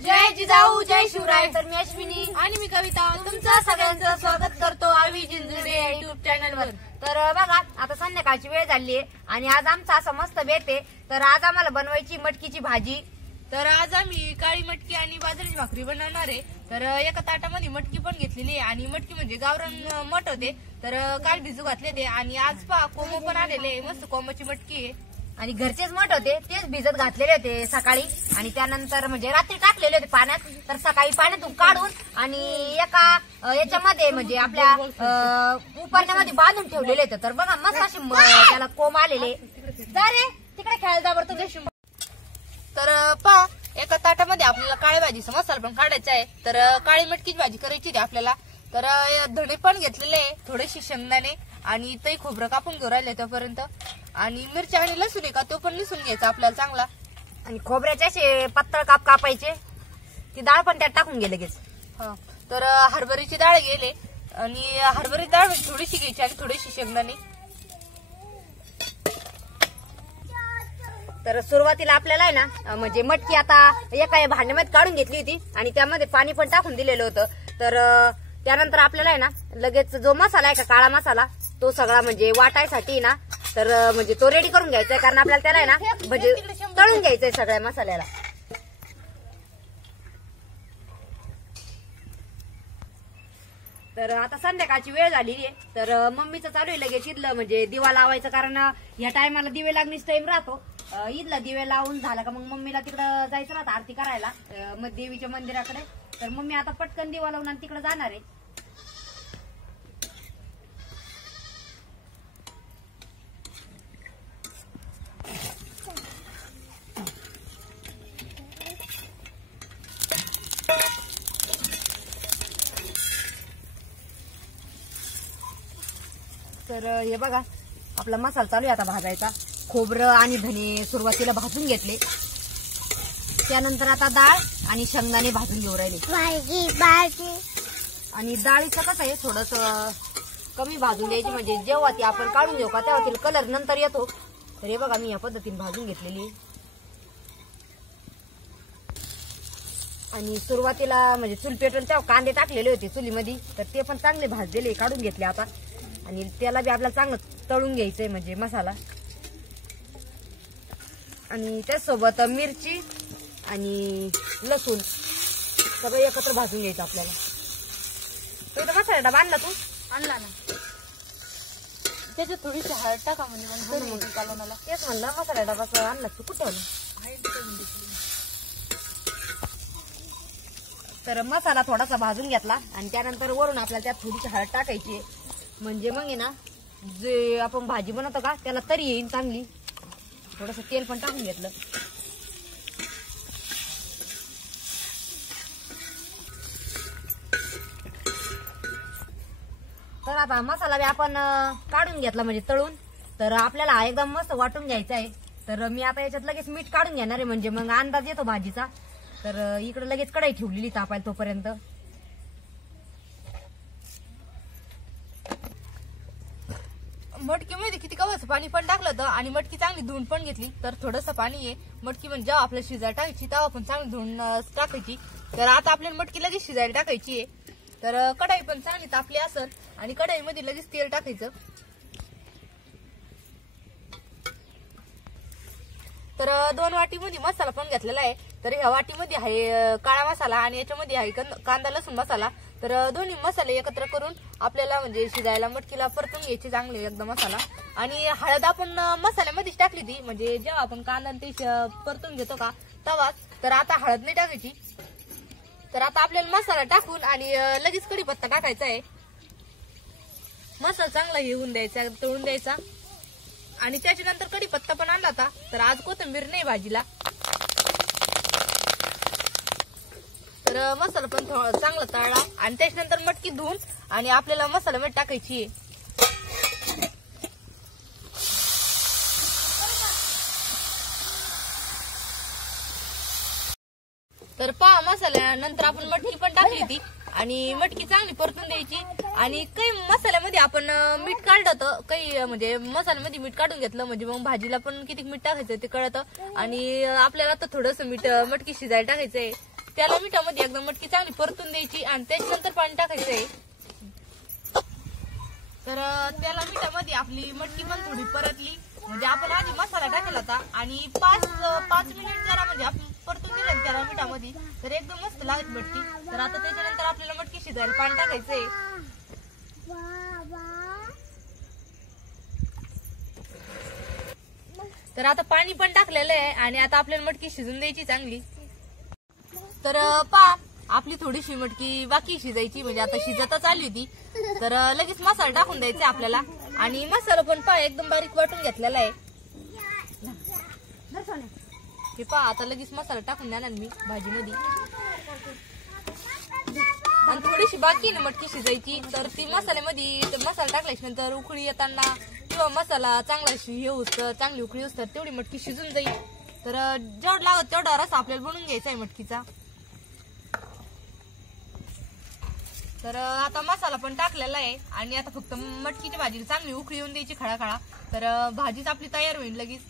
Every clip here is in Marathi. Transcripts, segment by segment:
जय जिजाऊ जय शिवराय. तर मी अश्विनी आणि मी कविता तुमचं सगळ्यांचं स्वागत करतो आवी जिंजुडे युट्यूब चॅनलवर. तर बघा आता संध्याकाळची वेळ झाली आहे आणि आज आमचा असा मस्त बेत आहे. तर आज आम्हाला बनवायची मटकीची भाजी. तर आज आम्ही काळी मटकी आणि बाजरीची भाकरी बनवणार आहे. तर एका ताटामध्ये मटकी पण घेतलेली आहे आणि मटकी म्हणजे गावरान मट होते. तर काल भिजू घातले ते आणि आज पहा कोंब पण आलेले आहे. मस्त कोंबाची मटकी आहे आणि घरचेच मठ होते तेच भिजत घातलेले होते सकाळी आणि त्यानंतर म्हणजे रात्री टाकलेले होते पाण्यात. तर सकाळी पाण्यातून काढून आणि एका याच्यामध्ये म्हणजे आपल्या उपरण्यामध्ये बांधून ठेवलेले होते. तर बघा मस्त असे त्याला कोंब आलेले. जा रे तिकडे खेळायला जा बरं तुझ्या. तर पहा एका ताटामध्ये आपल्याला काळ्या भाजीचा मसाला पण काढायचा आहे. तर काळी मटकीची भाजी करायची होती आपल्याला. तर धणे पण घेतलेले आहे, थोडेसे शेंगदाणे आणि तई खोबरं कापून घेऊन राहिले तोपर्यंत. आणि मिरच्या आणि लसूण आहे का तो पण लसूण घ्यायचा आपल्याला चांगला. आणि खोबऱ्याचे असे पातळ काप कापायचे. ती डाळ पण त्यात टाकून गेले लगेच. तर हरभऱ्याची डाळ गेले आणि हरभऱ्याची डाळ थोडीशी घ्यायची आणि थोडीशी शेंगदाणे. तर सुरुवातीला आपल्याला आहे ना म्हणजे मटकी आता एका भांड्यामध्ये काढून घेतली होती आणि त्यामध्ये पाणी पण टाकून दिलेलं होतं. तर त्यानंतर आपल्याला आहे ना लगेच जो मसाला आहे का काळा मसाला तो सगळा म्हणजे वाटायसाठी ना तर म्हणजे तो रेडी करून घ्यायचा आहे. कारण आपल्याला त्याला आहे ना म्हणजे तळून घ्यायचंय सगळ्या मसाल्याला. तर आता संध्याकाळची वेळ झालेली आहे. तर मम्मीचं चालू आहे लगेच इथलं म्हणजे दिवा लावायचं. कारण या टायमाला दिवे लागणीच टाइम राहतो. इथला दिवे लावून झाला का मग मम्मीला तिकडं जायचं राहतं आरती करायला मग देवीच्या मंदिराकडे. तर मम्मी आता पटकन दिवा लावून आणि तिकडे जाणार आहे. तर हे बघा आपला मसाला चालू आहे आता भाजायचा. खोबरं आणि धने सुरुवातीला भाजून घेतले. त्यानंतर आता डाळ आणि शेंगदाणे भाजून घेऊ राहिले. आणि डाळीचं कसं आहे थोडस कमी भाजून द्यायची म्हणजे जेव्हा ती आपण काढून घेऊ का तेव्हा तिला कलर नंतर येतो. तर हे बघा मी या पद्धतीने भाजून घेतलेली. आणि सुरुवातीला म्हणजे चूल पेटवून तेव्हा कांदे टाकलेले होते चुलीमध्ये. तर ते पण चांगले भाजलेले काढून घेतले आता. आणि त्याला बी आपल्याला चांगलं तळून घ्यायचंय म्हणजे मसाला. आणि त्याचसोबत मिरची आणि लसूण सगळं एकत्र भाजून घ्यायचं आपल्याला. तो इथं मसाला डबा आणला तू आणला ना त्याच्यात थोडीशी हळद टाका म्हणजे कालवणाला. तेच म्हणलं मसाला डबा आणला तू कुठे आला. तर मसाला थोडासा भाजून घेतला आणि त्यानंतर वरून आपल्याला त्यात थोडीशी हळद टाकायची म्हणजे मग आहे ना जे आपण भाजी बनवतो का त्याला तरी येईल चांगली. थोडस तेल पण टाकून घेतलं. तर आता मसाला बी आपण काढून घेतला म्हणजे तळून. तर आपल्याला हा एकदम मस्त वाटून घ्यायचा आहे. तर मी आता याच्यात लगेच मीठ काढून घेणार आहे म्हणजे मग अंदाज येतो भाजीचा. तर इकडे लगेच कढई ठेवलेली तापायला तोपर्यंत. मटकीमध्ये किती कवाचं पाणी पण टाकलं होतं आणि मटकी चांगली धुवून पण घेतली. तर थोडंसं पाणी आहे मटकी म्हणजे जेव्हा आपल्याला शिजायला टाकायची तेव्हा आपण चांगली धुवून टाकायची. तर आता आपल्याला मटकी लगेच शिजायला टाकायची आहे. तर कढई पण चांगली तापली असेल आणि कढईमध्ये लगेच तेल टाकायचं. तर 2 वाटीमध्ये मसाला पण घेतलेला आहे. तर ह्या वाटीमध्ये आहे काळा मसाला आणि याच्यामध्ये आहे कांदा लसूण मसाला. तर दोन्ही मसाले एकत्र करून आपल्याला म्हणजे शिजायला मटकीला परतून घ्यायचे चांगले एकदम मसाला. आणि हळद आपण मसाल्यामध्येच टाकली ती म्हणजे जेव्हा आपण कांदा ते परतून घेतो का तेव्हाच. तर आता हळद नाही टाकायची. तर आता आपल्याला मसाला टाकून आणि लगेच कढीपत्ता टाकायचा आहे. मसाला चांगला हे होऊन द्यायचा तळून द्यायचा. आणि त्याच्यानंतर कढीपत्ता पण आणला होता. तर आज कोथिंबीर नाही भाजीला. तर मसाला पण चांगला तळला आणि त्याच्यानंतर मटकी धुवून आणि आपल्याला मसाल्यामध्ये टाकायची. तर पहा मसाल्यानंतर आपण मटकी पण टाकली ती आणि मटकी चांगली परतून द्यायची. आणि काही मसाल्यामध्ये आपण मीठ काढलं होतं काही म्हणजे मसाल्यामध्ये मीठ काढून घेतलं म्हणजे मग भाजीला पण किती मीठ टाकायचं ते कळतं. आणि आपल्याला आता थोडंसं मीठ मटकी शिजायला टाकायचंय. त्याला मिठामध्ये एकदम मटकी चांगली परतून द्यायची आणि त्याच्यानंतर पाणी टाकायचंय. तर त्याला मिठामध्ये आपली मटकी पण थोडी परतली म्हणजे आपण आधी मसाला टाकला होता आणि 5 मिनिट जरा म्हणजे आपण परतून दिलं त्याला मिठामध्ये तर एकदम मस्त लागत मटकी. तर आता त्याच्यानंतर आपल्याला मटकी शिजायला पाणी टाकायचंय. तर आता पाणी पण टाकलेलं आहे आणि आता आपल्याला मटकी शिजून द्यायची चांगली. तर पहा आपली थोडीशी मटकी बाकी शिजायची म्हणजे आता शिजतच आली होती. तर लगेच मसाला टाकून द्यायचा आपल्याला आणि मसाला पण पहा एकदम बारीक वाटून घेतलेला आहे. हे पहा आता लगेच मसाला टाकून देणार मी भाजीमध्ये आणि थोडीशी बाकी ना मटकी शिजायची. तर ती मसाल्यामध्ये मसाला टाकल्याच्या नंतर उकळी येताना किंवा मसाला चांगला हे होतं चांगली उकळी असतात तेवढी मटकी शिजून जाईल. तर जेवढं लागत तेवढा रस आपल्याला बनवून घ्यायचा आहे मटकीचा. तर आता मसाला पण टाकलेला आहे आणि आता फक्त मटकीच्या भाजीला चांगली उकळी येऊन द्यायची खळाखळा. तर भाजीच आपली तयार होईल लगेच.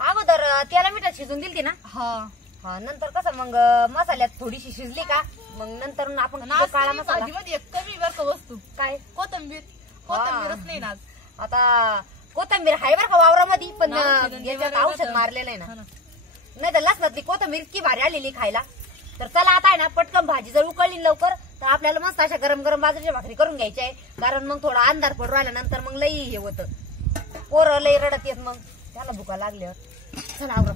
अगोदर त्याला मिठात शिजून दिलती ना. हा नंतर कसं मग मसाल्यात थोडीशी शिजली का मग नंतर आपण काळा मसाला भाजीमध्ये एक कमी बरं का वस्तू काय कोथंबीरच नाही ना. आता कोथंबीर हाय बरं का वावरामध्ये पण याच्यात औषध मारलेलं आहे ना. नाही तर लसणातली कोथंबीर इतकी भारी आलेली खायला. तर चला आता आहे ना पटकन भाजी जर उकळली लवकर तर आपल्याला मस्त अशा गरम गरम बाजरीच्या भाकरी करून घ्यायच्या आहे. कारण मग थोडा अंधार पडून राहिल्यानंतर मग लई हे होतं पोरं लई रडत येत मग त्याला भुका लागल्यावर. चला आवरा.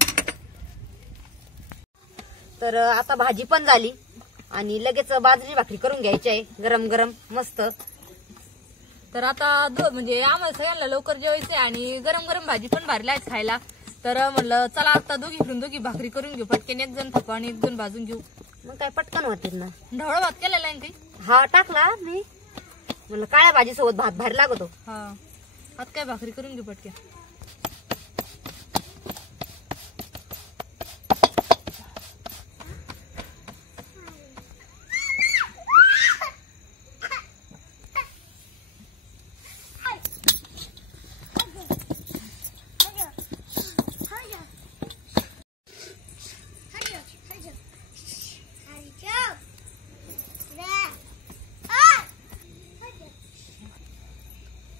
तर आता भाजी पण झाली आणि लगेच बाजरी भाकरी करून घ्यायची आहे गरम गरम मस्त. तर आता म्हणजे आम्हाला सगळ्यांना लवकर जेवायचंय आणि गरम गरम भाजी पण भारी आहे खायला. तर म्हणलं चला आता दोघी भाकरी करून घेऊ पटकन. एक जण थापा आणि एक जण भाजून घेऊ. मग काय पटकन होतील ना. ढवळा भात केलेला आहे काही. हा टाकला मी म्हणलं काळ्या भाजी सोबत भात भारी लागतो. हा आता काय भाकरी करून घेऊ पटकन.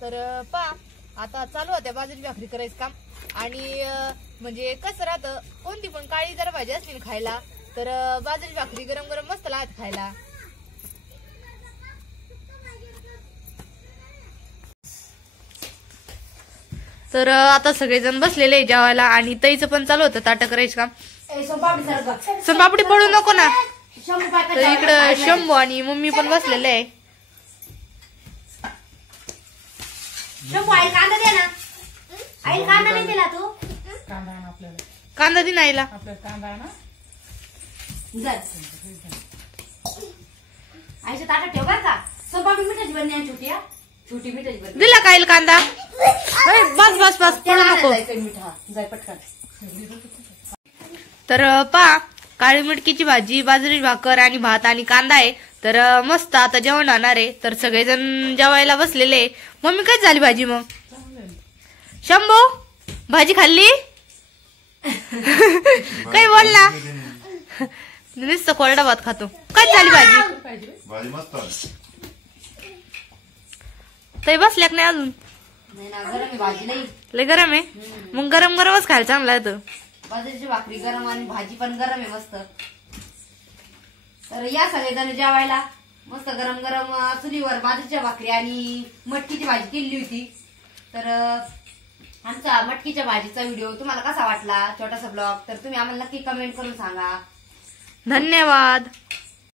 तर पहा आता चालू होत्या बाजरी भाकरी करायचं काम आणि म्हणजे कसं राहतं कोणती पण काळी जर भाजी असली ना खायला तर बाजरी भाकरी गरम गरम मस्त लागत खायला. तर आता सगळेजण बसलेले आहे जेवायला आणि ताईचं पण चालू होतं ताटं करायचं काम. सोनपापडी पडू नको ना. तर इकडं शंभू आणि मम्मी पण बसलेले आहे. शंभू आई कांदा दे ना. आई कांदा नाही दिला तू. कांदा दे नाहीला. आईच्या ताटात ठेव बर का. सोपापडी मिठाची बनली आहे छोटी. छोटी मिठाची बनली दिला काय कांदा. बस बस बस पडू नको. तर पहा काळी मटकीची भाजी बाजरी भाकर आणि भात आणि कांदा आहे. तर मस्त आता जेवण होणार आहे. तर सगळेजण जेवायला बसलेले. मम्मी काय झाली भाजी मग. शंभू भाजी खाल्ली काय बोलला नुसतं कोरडा भात खातो. काय झाली भाजी ताई बसल्या नाही अजून. भाजी नाही लय गरम आहे. मग गरम गरमच खायला चांगला येतं. बाजरीची भाकरी गरम आणि भाजी पण गरम आहे मस्त. तर या सगळेजण जेवायला मस्त गरम गरम चुलीवर बाजरीच्या भाकरी आणि मटकीची भाजी केली होती. तर आमचा मटकीच्या भाजीचा व्हिडिओ तुम्हाला कसा वाटला छोटासा ब्लॉग तर तुम्ही आम्हाला नक्की कमेंट करून सांगा. धन्यवाद.